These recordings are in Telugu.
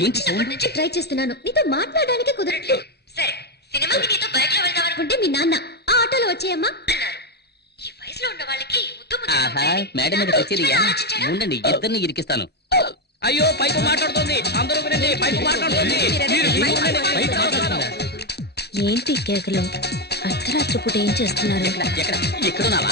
నుంచి ట్రై చేస్తున్నాను, నీతో మాట్లాడడానికి కుదరట్లేదు. సరే, సినిమాకి నీతో బైక్ లో వెళ్దాం అనుకుంటే మీ నాన్న ఆ ఆటోలో వచ్చేయమ్మా అన్నారు. ఈ వయసులో ఉన్న వాళ్ళకి మేడం మీద కచేరియా? ఉండండి, ఇద్దరిని ఇరికిస్తాను. అయ్యో, పైపు మాట్లాడుతుంది, అందరూ వినండి, పైపు మాట్లాడుతుంది. ఏంటి కేకలు? అర్ధరాత్రి పూట ఏం చేస్తున్నారు? ఎక్కడున్నావా?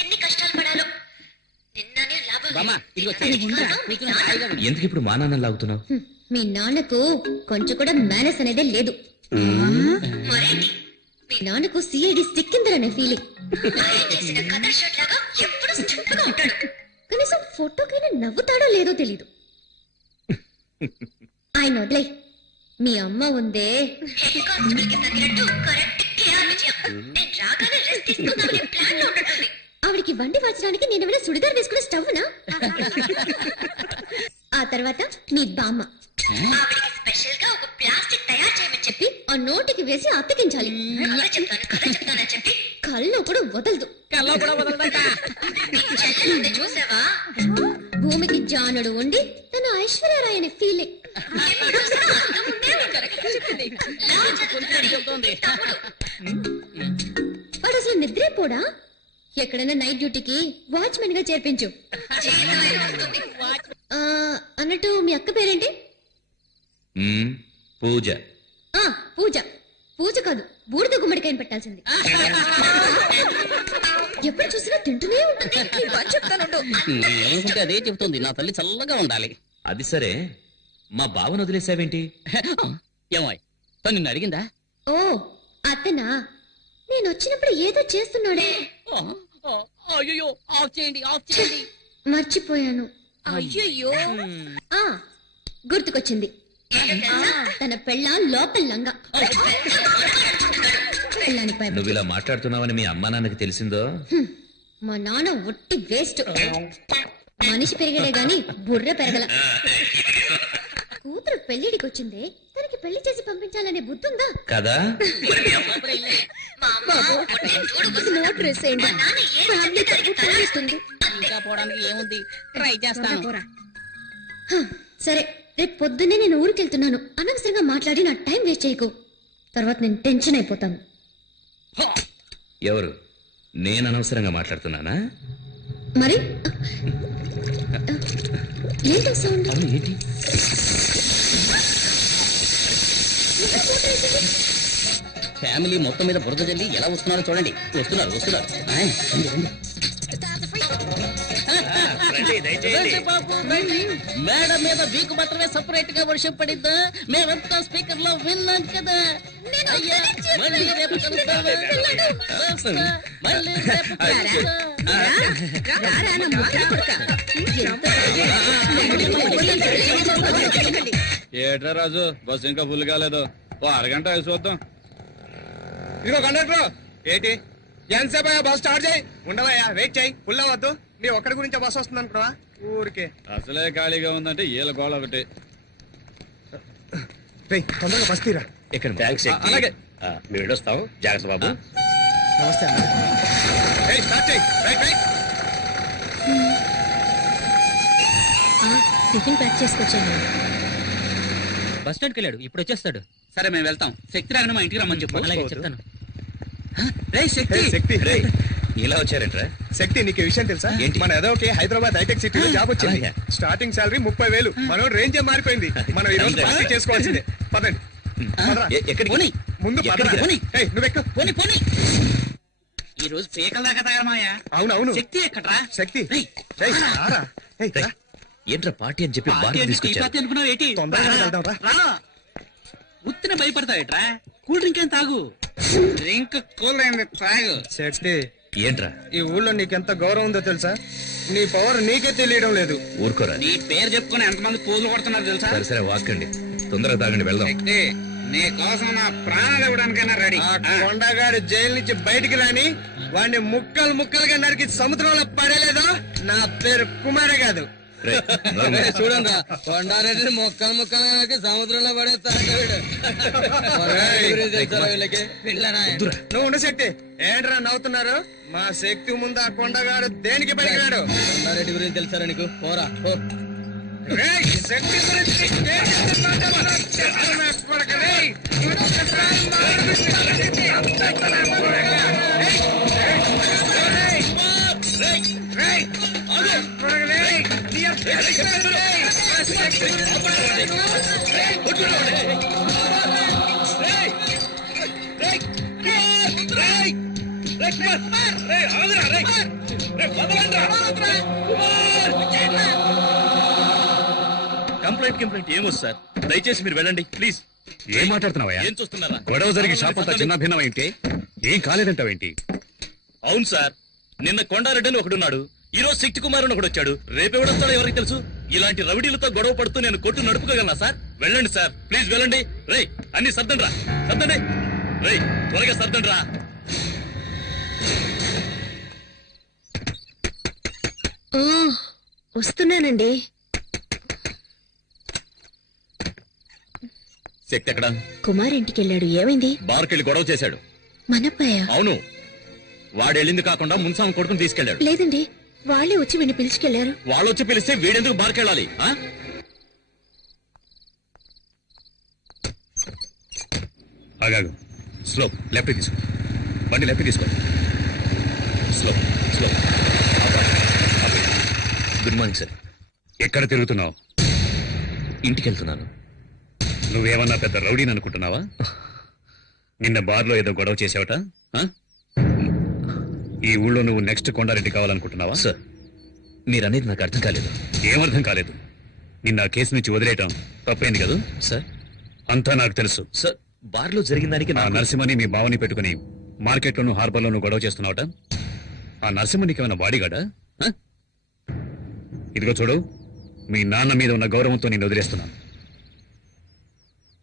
ఎన్ని కష్టాలు పడాలో. ఎందుకు ఇప్పుడు మా నాన్న లాగుతున్నావు? మీ నాన్నకు కొంచెం కూడా మేనస్ అనేదే లేదు. మీ నాన్నకు సిఐడి సిక్కిందరనే ఫీలింగ్. కనీసం ఫోటోకైనా నవ్వుతాడో లేదో తెలీదు. ఆయన వదిలే, మీ అమ్మ ఉందే ఆవిడికి వండి వాచడానికి నేనేమైనా సుడిదార్ వేసుకునే స్టవ్నా? ఆ తర్వాత మీ బామ్మ ఆవిడికి స్పెషల్ గా ఒక ప్లాస్టిక్ తయారు చేయమని చెప్పి ఆ నోటికి వేసి అతికించాలి. చెప్తానని చెప్పి కళ్ళు కూడా వదలదు. చూసావా, భూమికి జానుడు ఉండి తన ఐశ్వర్యరాయ్ అనే ఫీలింగ్. వాడు అసలు నిద్రేపోడా? ఎక్కడైనా నైట్ డ్యూటీకి వాచ్మెన్ గా చేర్పించు. అన్నట్టు మీ అక్క పేరేంటి? పూజ. పూజ. పూజ కాదు, బూడిద గుమ్మడికాయని పెట్టాల్సింది. ఎప్పుడు చూసినా తింటూనే ఉంటుంది. ఏమనుకుంటే అదే చెబుతుంది, నా తల్లి చల్లగా ఉండాలి. అది సరే, మా బావను వదిలేసావేంటి? ఏమో తను నిన్ను అడిగిందా? ఓ అతనా? నేను వచ్చినప్పుడు ఏదో చేస్తున్నాడే. అయ్యో, ఆఫ్ చేయండి, ఆఫ్ చేయండి. మర్చిపోయాను. అయ్యో, గుర్తుకొచ్చింది. తన పెళ్ళాం లోపల లంగా. నువ్వు ఇలా మాట్లాడుతున్నావని మీ అమ్మా నాన్నకి తెలిసిందో? మా నాన్న ఒట్టి వేస్ట్. మనిషి పెరిగడే గాని బుర్ర పెరగల. కూతురు పెళ్లిడికి వచ్చిందే, తనకి పెళ్లి చేసి పంపించాలనే బుద్ధి ఉందా కదా? పోవడానికి ఏముంది, ట్రై చేస్తాను. సరే, రేపు పొద్దున్నే నేను ఊరికి వెళ్తున్నాను. అనవసరంగా మాట్లాడి నా టైం వేస్ట్ చేయకు, తర్వాత నేను టెన్షన్ అయిపోతాను. ఎవరు? నేను అనవసరంగా మాట్లాడుతున్నానా? మరి ఏంటో సౌండ్? ఏంటి? ఫ్యామిలీ మొత్తం మీద బురద జల్లి ఎలా వస్తున్నారో చూడండి. వస్తున్నారు. మేడం మీద వీకు మాత్రమే సపరేట్ గా వర్షం పడిద్దా? మేమంతా స్పీకర్ లో విన్నాం కదా. మళ్ళీ రేపు ఏట్రా రాజు, బస్సు ఇంకా ఫుల్ కాలేదు. ఓ అరగంట చూద్దాం. ఇదిగో కండక్టర్, ఏంటి ఎంతసేపు బస్ స్టార్ట్ చేయి. ఉండవయ్యా, వెయిట్ చేయి. ఫుల్ అవ్వద్దు. నీ ఒక్కడి గురించి బస్సు వస్తుంది అనుకున్నావా? ఊరికే అసలే ఖాళీగా ఉందంటే వీళ్ళ గోళ ఒకటి. తొందరగా బస్ తీరా. అలాగే మేము వెళ్ళొస్తాం. జాగ్రత్త బాబు. నమస్తే. స్టార్ట్ చేయి. Tiffin pack చేసుకొచ్చాను. బస్ స్టాండ్కి వెళ్ళాడు, ఇప్పుడు వచ్చేస్తాడు. సరే, మేము వెళ్తాం. శక్తి రాగానే మా ఇంటికి రమ్మని చెప్పు. అలాగే చెప్తాను. శక్తి ఇలా వచ్చారంట్రా? శక్తి, నీకు విషయం తెలుసా? ఏంటి? మన ఏదోకి హైదరాబాద్ హైటెక్ సిటీలో జాబ్ వచ్చింది. Starting salary 30,000. మనం రేంజ్ మారిపోయింది. మనం ఈ రోజు పార్టీ చేసుకోవాల్సిందే. పదండి. ముందు నువ్వెక్కు. ఈ రోజు పీకల దాకా తయారమాయా. అవునవును. శక్తి ఎక్కడ్రా? శక్తి ఏంట్రా పార్టీ అని చెప్పి అనుకున్నావు ఏంటి? తొందరగా వెళ్దాం రా. ఉత్తిన భయపడతావేట్రా? కూల్ డ్రింక్ ఏం తాగు. డ్రింక్ కూల్ అయింది, తాగు. శక్తి, ఏంట్రా ఈ ఊళ్ళో నీకెంత గౌరవం ఉందో తెలుసా? నీ పవర్ నీకే తెలియడం లేదు. ఊరుకోరా. నీ పేరు చెప్పుకుని ఎంతమంది పూజలు కొడుతున్నారు తెలుసా? సరే వాకండి, తొందరగా తాగండి, వెళ్దాం. నీ కోసం నా ప్రాణాలు ఇవ్వడానికైనా రెడీ. కొండగాడు జైలు నుంచి బయటికి రాని వాడిని ముక్కలుగా నరికి సముద్రంలో పడేలేదో నా పేరు కుమారే కాదు. చూడండి రా కొండారెడ్డి మొక్కలు మొక్కలు సముద్రంలో పడేస్తారు వీళ్ళకి నువ్వు ఉండ శక్తి ఏంట్రా నవ్వుతున్నారు మా శక్తి ముందు ఆ కొండగాడు దేనికి పనికిరాడు కొండారెడ్డి గురించి తెలుసారా నీకు పోరా పో. రేయ్, శక్తి గురించి దేనికి మాట్లాడమన్నా? చెప్పరా కొడకా, రేయ్. ఇంకొకసారి మాట్లాడితే అంతేనా కొడకా? రేయ్, రేయ్, కొడకా, రేయ్. నీ అబ్బ- రేయ్, ఆ శక్తి కంప్లైంట్ ఏమో సార్ దయచేసి మీరు వెళ్ళండి ప్లీజ్. ఏం మాట్లాడుతున్నావయ్యా? ఏం చూస్తున్నారా? గొడవ జరిగి షాప్ అంతా చిన్న భిన్నమైంటే ఏం కాలేదంటావేంటి? అవును సార్, నిన్న కొండారెడ్డి అని ఒకడున్నాడు, ఈ రోజు శక్తి కుమార్ అని ఒకడు వచ్చాడు, రేపెవడొస్తాడో ఎవరికి తెలుసు? ఇలాంటి రౌడీలతో గొడవ పడుతూ నేను కొట్టు నడుపుకోగలనా సార్? వెళ్ళండి సార్, ప్లీజ్ వెళ్ళండి. రేయ్, అన్ని సర్దండి రా, సర్దండి. రేయ్, త్వరగా సర్దండి రా. ఆ, వస్తున్నానండి. శక్తి ఎక్కడ? కుమార్ ఇంటికి వెళ్ళాడు. ఏమైంది? బార్కెళ్ళి గొడవ చేశాడు. మనప్పయ్య? అవును, వాడెళ్ళింది కాకుండా మున్సాం కొడుకుని తీసుకెళ్లాడు. లేదండి, వాళ్ళే వచ్చి వీడిని పిలుచుకెళ్లారు. వాళ్ళొచ్చి పిలిస్తే వీడెందుకు బార్కెళ్ళాలి? ఆగాగు. స్లో, లెఫ్ట్ తీసుకో. బండి లెఫ్ట్ తీసుకో. Slow slow. Good morning sir. ఎక్కడ తిరుగుతున్నావు? ఇంటికి వెళ్తున్నాను. నువ్వేమన్నా పెద్ద రౌడీని అనుకుంటున్నావా? నిన్న బార్లో ఏదో గొడవ చేసావట. ఈ ఊళ్ళో నువ్వు నెక్స్ట్ కొండారెడ్డి కావాలనుకుంటున్నావా? సార్, మీరనేది నాకు అర్థం కాలేదు. ఏమర్థం కాలేదు? నిన్న ఆ కేసు నుంచి వదిలేయటం తప్పైంది కదా? సార్, అంతా నాకు తెలుసు. సార్, బార్లో జరిగిన దానికి ఆ నరసింహని మీ బావని పెట్టుకుని మార్కెట్లోను హార్బర్లోను గొడవ చేస్తున్నావట. ఆ నరసింహనికి ఏమైనా బాడీగాడా? ఇదిగో చూడు, మీ నాన్న మీద ఉన్న గౌరవంతో నేను వదిలేస్తున్నాను.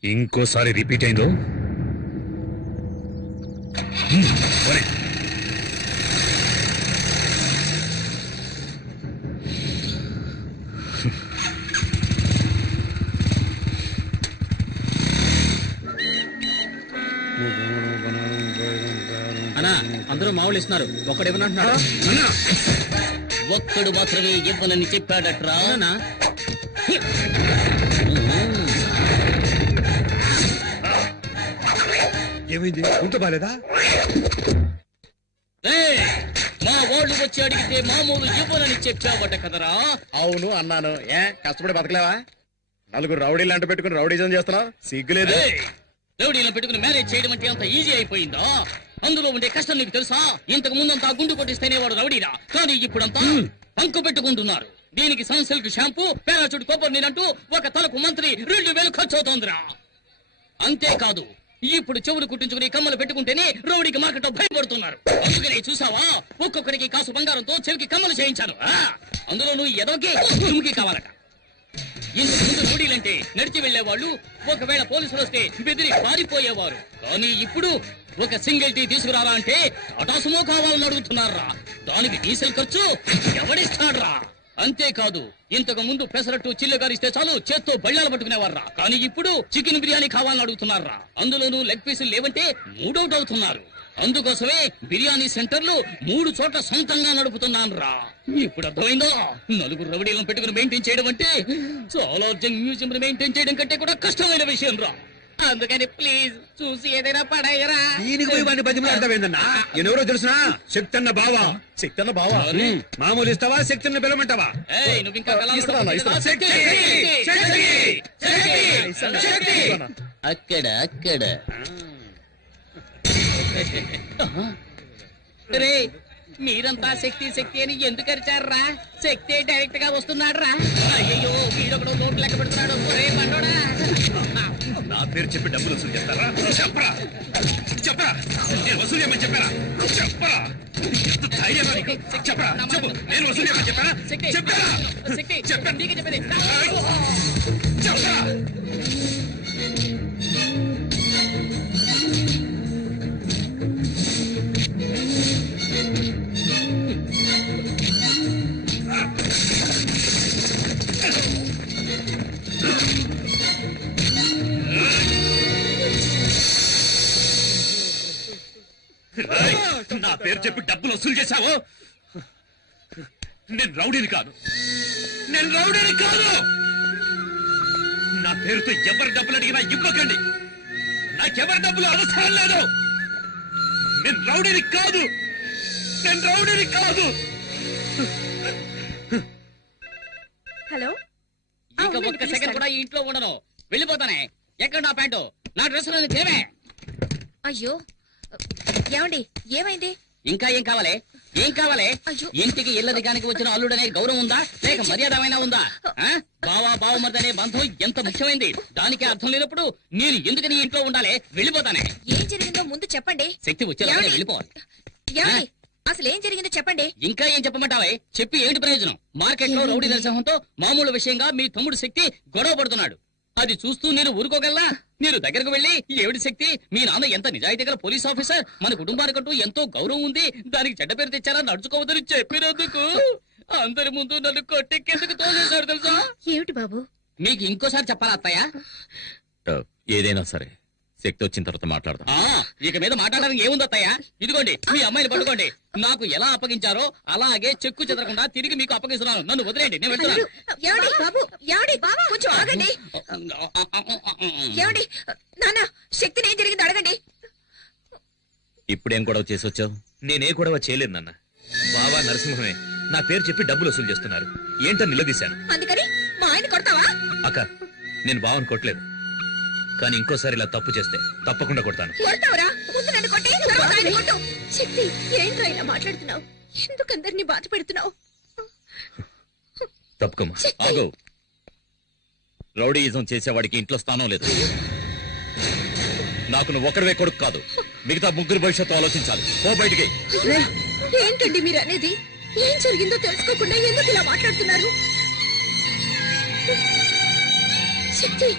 ఇంకోసారి రిపీట్ అయిందో పోనీ. అన్నా అందరూ మామూలు ఇస్తున్నారు, ఒకడేమనంటున్నాడు? ఒక్కడు మాత్రమే ఇవ్వనని చెప్పాడట్రా. ఏమైంది? ఉంట బాలేదా? ఏయ్, మా వాళ్ళు వచ్చి అడిగితే మామూలు ఇవ్వనని చెప్పావట కదరా. అవును అన్నాను. ఏ కష్టపడి బతకలేవా? నలుగురు రౌడీలు అంట పెట్టుకుని రౌడీజం చేస్తున్నావు, సిగ్గులేదు? ఏయ్, రౌడీలను పెట్టుకుని మ్యారేజ్ చేయడం అంటే అంత ఈజీ అయిపోయిందా? అందులో ఉండే కష్టం నీకు తెలుసా? ఇంతకు ముందంతా గుండు కొట్టిస్తేనే వాడు రౌడీరా, కానీ ఇప్పుడంతా అంకు పెట్టుకుంటున్నారు. దీనికి సన్సిల్క్ షాంపూ, పారాచూట్ కొబ్బరి నీరంటూ ఒక తలకు మంత్రి 2000 ఖర్చు అవుతోందిరా. అంతేకాదు, ఇప్పుడు చెవులు కుట్టించుకుని కమ్మలు పెట్టుకుంటేనే రౌడీకి మార్కెట్లో భయపడుతున్నారు. అందుకనే చూసావా, ఒక్కొక్కరికి కాసు బంగారంతో చెవికి కమ్మలు చేయించాను. అందులో నువ్వు ఎదోకి తుమ్కి కావాలట. ఇంతకు ముందు రౌడీలంటే నడిచి వెళ్లేవాళ్ళు, ఒకవేళ పోలీసులు వస్తే బెదిరి పారిపోయేవారు. కానీ ఇప్పుడు ఒక సింగిల్ టీ తీసుకురారా అంటే టాటాసుమో కావాలని అడుగుతున్నారా. దానికి డీజిల్ ఖర్చు ఎవడిస్తాడ్రా? అంతేకాదు, ఇంతకు ముందు పెసరట్టు చిల్లగారిస్తే చాలు చేత్తో బళ్ళాలు పట్టుకునేవారా, కానీ ఇప్పుడు చికెన్ బిర్యానీ కావాలని అడుగుతున్నారా. అందులోనూ లెగ్ పీసులు లేవంటే మూడౌట్ అవుతున్నారు. అందుకోసమే బిర్యానీ సెంటర్లు 3 చోట్ల సొంతంగా నడుపుతున్నాను రా. ఇప్పుడు అర్థమైందో? నలుగురు రౌడీలను పెట్టుకుని మెయింటైన్ చేయడం అంటే చాలా మ్యూజియం మెయింటైన్ చేయడం కంటే కూడా కష్టమైన విషయం రా. అందుకని ప్లీజ్ చూసి ఏదైనా పడాయరా. దీనికి పోయి వాడిని బతిమలాడతావేందన్నా? ఎవరో తెలుసునా? శక్తన్న బావా. శక్తన్న బావా? మామూలు ఇస్తావా? శక్తిని పిలవమంటావా? ఏయ్, నువ్వు ఇంకా కళ్ళాలు ఇస్తానా, ఇస్తానా. శక్తి, శక్తి, శక్తి, శక్తి. అక్కడ అక్కడ రే, మీరంతా శక్తి శక్తి అని ఎందుకు అరిచారా? శక్తి డైరెక్ట్ గా వస్తున్నాడు రా. అయ్యో, వీడొకడు నోట్లు లెక్క పెడుతున్నాడు. ఒరే బండోడా, నా పేరు చెప్పి డబ్బులు వసూలు చేస్తారా? చెప్పరా, చెప్పరా, నేను వసూలు చేయమని చెప్పారా? చెప్పరా, ఎంత ధైర్యం నీకు? చెప్పరా, చెప్పు, నేను వసూలు చేయమని చెప్పారా? శక్తి, చెప్పరా, శక్తి, చెప్పరా, నీకే చెప్పేది. చెప్పరా. నా పేరు చెప్పి డబ్బులు వసూలు చేశావు. నేను రౌడీని కాదు, నేను రౌడీని కాదు. నా పేరుతో ఎవరి డబ్బులు అడిగినా ఇవ్వకండి. నాకెవరి డబ్బులు అవసరం లేదు. నేను రౌడీని కాదు, నేను రౌడీని కాదు. హలో ఇక ఒక్క సెకండ్ కూడా ఈ ఇంట్లో ఉండను. వెళ్ళిపోతానే. ఎక్కడ నా ప్యాంటు, నా డ్రెస్ తేవే. అయ్యో ఏమండి ఏమైంది? ఇంకా ఏం కావాలి? ఏం కావాలి? అయ్యో. ఇంటికి ఇల్లదిగానికి వచ్చిన అల్లుడనే గౌరవం ఉందా, లేక మర్యాదమైనా ఉందా? బావా బావమర్దనే బంధం ఎంత ముఖ్యమైంది. దానికి అర్థం లేనప్పుడు నేను ఎందుకు నీ ఇంట్లో ఉండాలి? వెళ్ళిపోతానే. ఏం జరిగిందో ముందు చెప్పండి. శక్తి వచ్చేలా ఏమండి? వెళ్ళిపోవాలి. ఏమండి అసలు ఏం జరిగిందో చెప్పండి. ఇంకా ఏం చెప్పమంటావే? చెప్పి ఏంటి ప్రయోజనం? మార్కెట్ లో రౌడీ నరసింహంతో మామూలు విషయంగా మీ తమ్ముడు శక్తి గొడవ పడుతున్నాడు. అది చూస్తూ నేను ఊరుకోగలనా? మీరు దగ్గరకు వెళ్ళి ఏమిటి శక్తి, మీ నాన్న ఎంత నిజాయితీ గల పోలీస్ ఆఫీసర్, మన కుటుంబానికంటూ ఎంతో గౌరవం ఉంది, దానికి చెడ్డ పేరు తెచ్చారా నడుచుకోవద్దని చెప్పినందుకు అందరి ముందు నన్ను కొట్టెక్కేందుకు తోసేశాడు తెలుసా? ఏమిటి బాబు? మీకు ఇంకోసారి చెప్పాలా అత్తయ్య? ఏదైనా సరే శక్తి వచ్చిన తర్వాత మాట్లాడదాం. ఇక మీద మాట్లాడడానికి ఏముంది అత్తయ్య? ఇదిగోండి మీ అమ్మాయిని పట్టుకోండి. నాకు ఎలా అప్పగించారో అలాగే చెక్కు చెదరకుండా తిరిగి మీకు అప్పగిస్తున్నాను. నన్ను వదిలేండి, నేను వెళ్తున్నాను. ఏమండి బాబు, ఏమండి కొంచెం ఆగండి. ఏమండి నాన్న శక్తిని ఏం జరిగిందో అడగండి. ఇప్పుడేం గొడవ చేసి వచ్చావు? నేనే గొడవ చేయలేదు నాన్న. బావా నరసింహమే నా పేరు చెప్పి డబ్బులు వసూలు చేస్తున్నారు. ఏంటో నిలదీశాను. అందుకని మా ఆయన కొడతావా? అక్క, నేను బావని కొట్టలేదు, కానీ ఇంకోసారి ఇలా తప్పు చేస్తే తప్పకుండా కొడతాను. కొడతావరా? ముందు నన్ను కొట్టి తర్వాత ఆయన కొట్టు. శక్తి ఏంట్రా ఇలా మాట్లాడుతున్నావు? ఎందుకు అందరినీ బాధ పెడుతున్నావు? తప్పుకోమా. ఆగు. రౌడీయిజం చేసేవాడికి ఇంట్లో స్థానం లేదు. నాకు నువ్వు ఒకరివే కొడుకు కాదు, మిగతా ముగ్గురు భవిష్యత్తు ఆలోచించాలి. ఓ బయటికి. ఏంటండి మీరు అనేది? ఏం జరిగిందో తెలుసుకోకుండా ఎందుకు ఇలా మాట్లాడుతున్నారు? శక్తి,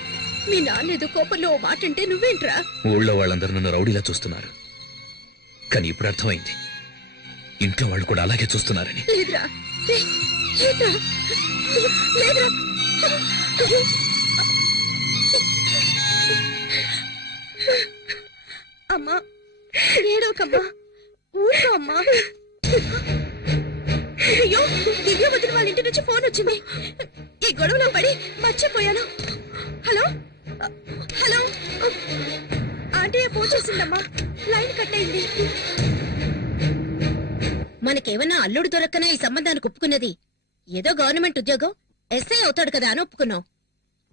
మీ నాన్న ఏదో కోపంలో ఓ మాట అంటే నువ్వేంట్రా? ఊళ్ళో వాళ్ళందరూ నన్ను రౌడీలా చూస్తున్నారు, కానీ ఇప్పుడు అర్థమైంది ఇంట్లో వాళ్ళు కూడా అలాగే చూస్తున్నారని. లేదురా, లేదురా, లేదురా. అమ్మా ఏడోకమ్మా, ఊరుకో అమ్మా. అయ్యో దివ్య వదిన వాళ్ళ ఇంటి నుంచి ఫోన్ వచ్చింది. ఈ గొడవలో పడి మర్చిపోయాను. హలో హలో ఆంటీ ఫోన్ చేసిందమ్మా, లైన్ కట్ అయింది. మనకేమన్నా అల్లుడు దొరక్కనా ఈ సంబంధానికి ఒప్పుకున్నది? ఏదో గవర్నమెంట్ ఉద్యోగం, ఎస్ఐ అవుతాడు కదా అని ఒప్పుకున్నాం.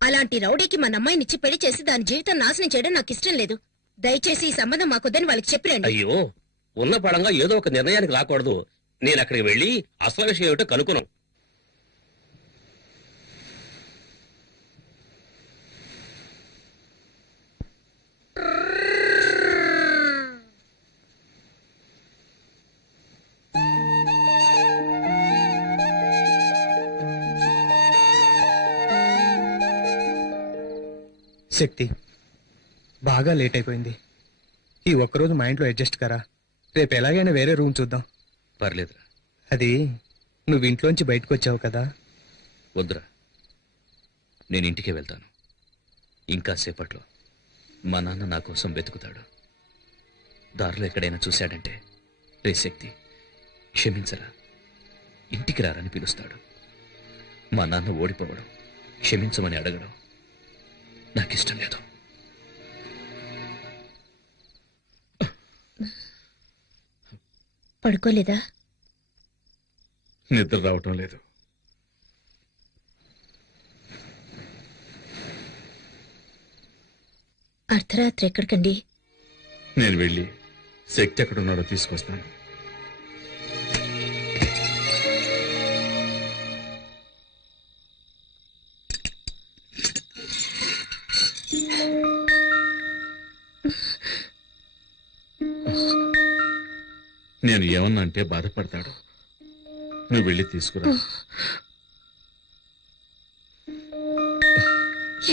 అలాంటి రౌడీకి మన అమ్మాయినిచ్చి పెళ్లి చేసి దాని జీవితం నాశనం చేయడం నాకు ఇష్టం లేదు. దయచేసి ఈ సంబంధం మాకొద్దని వాళ్ళకి చెప్పిరండి. అయ్యో, ఉన్న పడంగా ఏదో ఒక నిర్ణయానికి రాకూడదు. నేను అక్కడికి వెళ్ళి అసలు విషయం ఏమిటో కనుక్కున్నాం. శక్తి బాగా లేట్ అయిపోయింది. ఈ ఒక్కరోజు మా ఇంట్లో అడ్జస్ట్ కరా. రేపు ఎలాగైనా వేరే రూమ్ చూద్దాం. పర్లేదురా. అది నువ్వు ఇంట్లోంచి బయటకు వచ్చావు కదా. వద్దురా, నేను ఇంటికే వెళ్తాను. ఇంకా సేపట్లో మా నాన్న నా కోసం వెతుకుతాడు. దారిలో ఎక్కడైనా చూశాడంటే, రే శక్తి క్షమించరా, ఇంటికి రారని పిలుస్తాడు. మా నాన్న ఓడిపోవడం, క్షమించమని అడగడం నాకిష్టం లేదు. పడుకోలేదా? నిద్ర రావటం లేదు. అర్ధరాత్రి ఎక్కడికండి? నేను వెళ్ళి శక్తి ఎక్కడున్నాడో తీసుకొస్తాను. నేను ఏమన్నా అంటే బాధపడతాడు. నువ్వు వెళ్ళి తీసుకురా.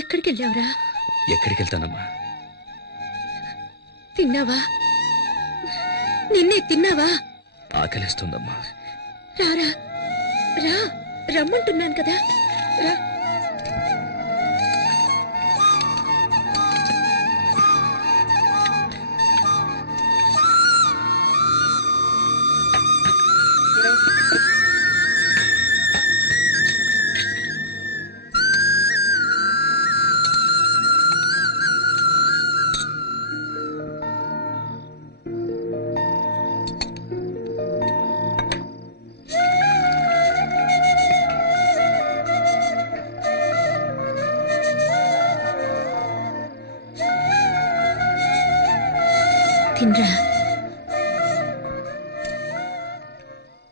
ఎక్కడికి వెళ్ళావురా? ఎక్కడికి వెళ్తానమ్మా? తిన్నావా? నిన్నే తిన్నావా? ఆకలిస్తుందమ్మా. రారా, రా, రమ్మంటున్నాను కదా, రా. తినరా